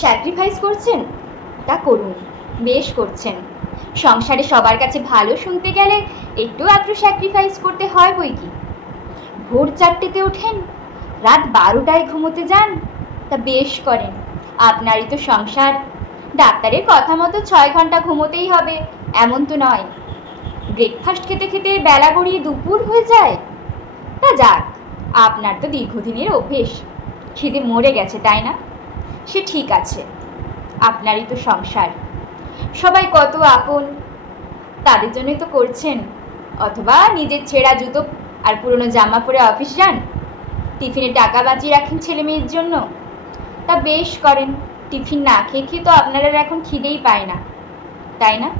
Sacrifice করছেন, তা করুন, বেশ করছেন। সংসারে সবার কাছে ভালো শুনতে গেলে একটু আধটু স্যাক্রিফাইস করতে হয় বই কি। ভোর 4টেতে ওঠেন, রাত 12টায় ঘুমোতে যান, তা বেশ করেন। আপনারই তো সংসার। ডাক্তারের কথা মতো 6 ঘন্টা ঘুমোতেই হবে এমন তো নয়। ব্রেকফাস্ট খেতে খেতে বেলা গড়িয়ে দুপুর হয়ে যায়, তা যাক, আপনার তো দীর্ঘদিনের অভ্যেস, খিদে মরে গেছে তাই না? সে ঠিক আছে, আপনারই তো সংসার, সবাই কত আপন, তাদের জন্যই তো করছেন। অথবা নিজের ছেঁড়া জুতো আর পুরনো জামা পরে অফিস যান, টিফিনে টাকা বাঁচিয়ে রাখেন ছেলে মেয়ের জন্য, তা বেশ করেন। টিফিন না খেয়ে খেয়ে তো আপনারা এখন খিদেই পায় না, তাই না?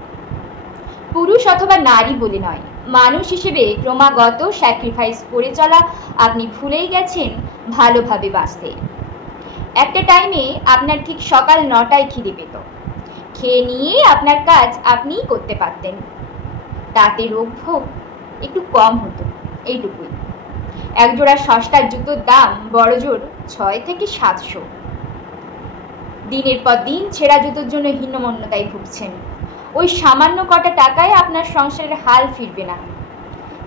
পুরুষ অথবা নারী বলে নয়, মানুষ হিসেবে ক্রমাগত স্যাক্রিফাইস করে চলা আপনি ভুলেই গেছেন ভালোভাবে বাঁচতে। একটা টাইমে আপনার ঠিক সকাল 9টায় খিদে পেত, খেয়ে নিয়ে আপনার কাজ আপনিই করতে পারতেন, তাতে রোগ ভোগ একটু কম হতো, এইটুকুই। একজোড়া সস্তার জুতোর দাম বড়জোর 6 থেকে 700। দিনের পর দিন ছেঁড়া জুতোর জন্য হীনমন্যতায় ভুগছেন। ওই সামান্য কটা টাকায় আপনার সংসারের হাল ফিরবে না,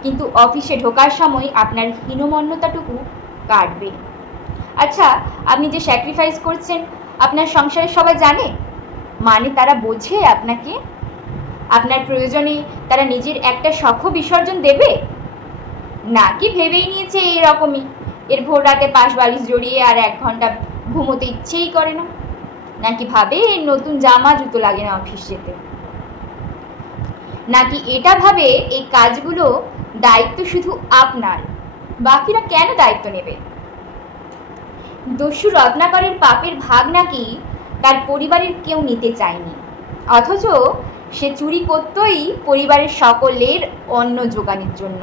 কিন্তু অফিসে ঢোকার সময় আপনার হীনমন্যতাটুকু কাটবে। আচ্ছা, আপনি যে স্যাক্রিফাইস করছেন আপনার সংসারের সবাই জানে? মানে তারা বোঝে আপনাকে? আপনার প্রয়োজনে তারা নিজের একটা শখ বিসর্জন দেবে? নাকি ভেবেই নিয়েছে এইরকমই, এর ভোর রাতে পাশ বালিশ জড়িয়ে আর 1 ঘন্টা ঘুমোতে ইচ্ছেই করে না? নাকি ভাবে এর নতুন জামা জুতো লাগে না অফিস যেতে? নাকি এটা ভাবে এই কাজগুলো দায়িত্ব শুধু আপনার, বাকিরা কেন দায়িত্ব নেবে? দস্যু রত্নাকরের পাপের ভাগ নাকি তার পরিবারের কেউ নিতে চায়নি, অথচ সে চুরি করতই পরিবারের সকলের অন্ন জোগানোর জন্য।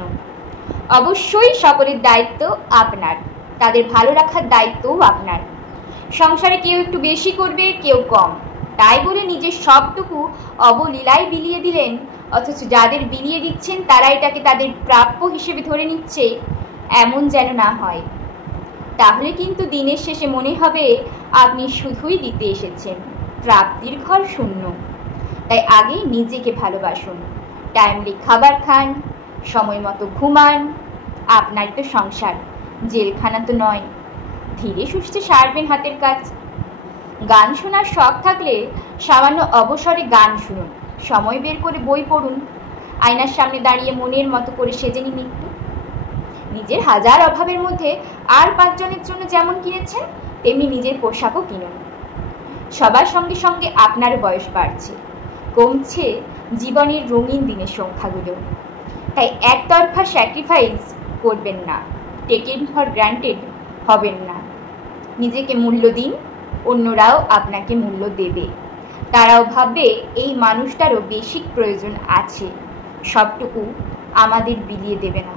অবশ্যই সকলের দায়িত্ব আপনার, তাদের ভালো রাখার দায়িত্বও আপনার। সংসারে কেউ একটু বেশি করবে, কেউ কম, তাই বলে নিজের সবটুকু অবলীলায় বিলিয়ে দিলেন, অথচ যাদের বিলিয়ে দিচ্ছেন তারা এটাকে তাদের প্রাপ্য হিসেবে ধরে নিচ্ছে, এমন যেন না হয়। তাহলে কিন্তু দিনের শেষে মনে হবে আপনি শুধুই দিতে এসেছেন, প্রাপ্তির ঘর শূন্য। তাই আগে নিজেকে ভালোবাসুন, টাইমলি খাবার খান, সময় মতো ঘুমান। আপনার তো সংসার, জেলখানা তো নয়। ধীরে সুস্থে সারবেন হাতের কাজ। গান শোনার শখ থাকলে সামান্য অবসরে গান শুনুন, সময় বের করে বই পড়ুন, আয়নার সামনে দাঁড়িয়ে মনের মতো করে সেজে নিন একটু। নিজের হাজার অভাবের মধ্যে আর 5 জনের জন্য যেমন কিনেছেন তেমনি নিজের পোশাকও কিনুন। সবার সঙ্গে সঙ্গে আপনার বয়স বাড়ছে, কমছে জীবনের রঙিন দিনের সংখ্যাগুলো। তাই একতরফা স্যাক্রিফাইস করবেন না, টেকেন ফর গ্রান্টেড হবেন না। নিজেকে মূল্য দিন, অন্যরাও আপনাকে মূল্য দেবে। তারাও ভাববে এই মানুষটারও বেসিক প্রয়োজন আছে, সবটুকু আমাদের বিলিয়ে দেবে না।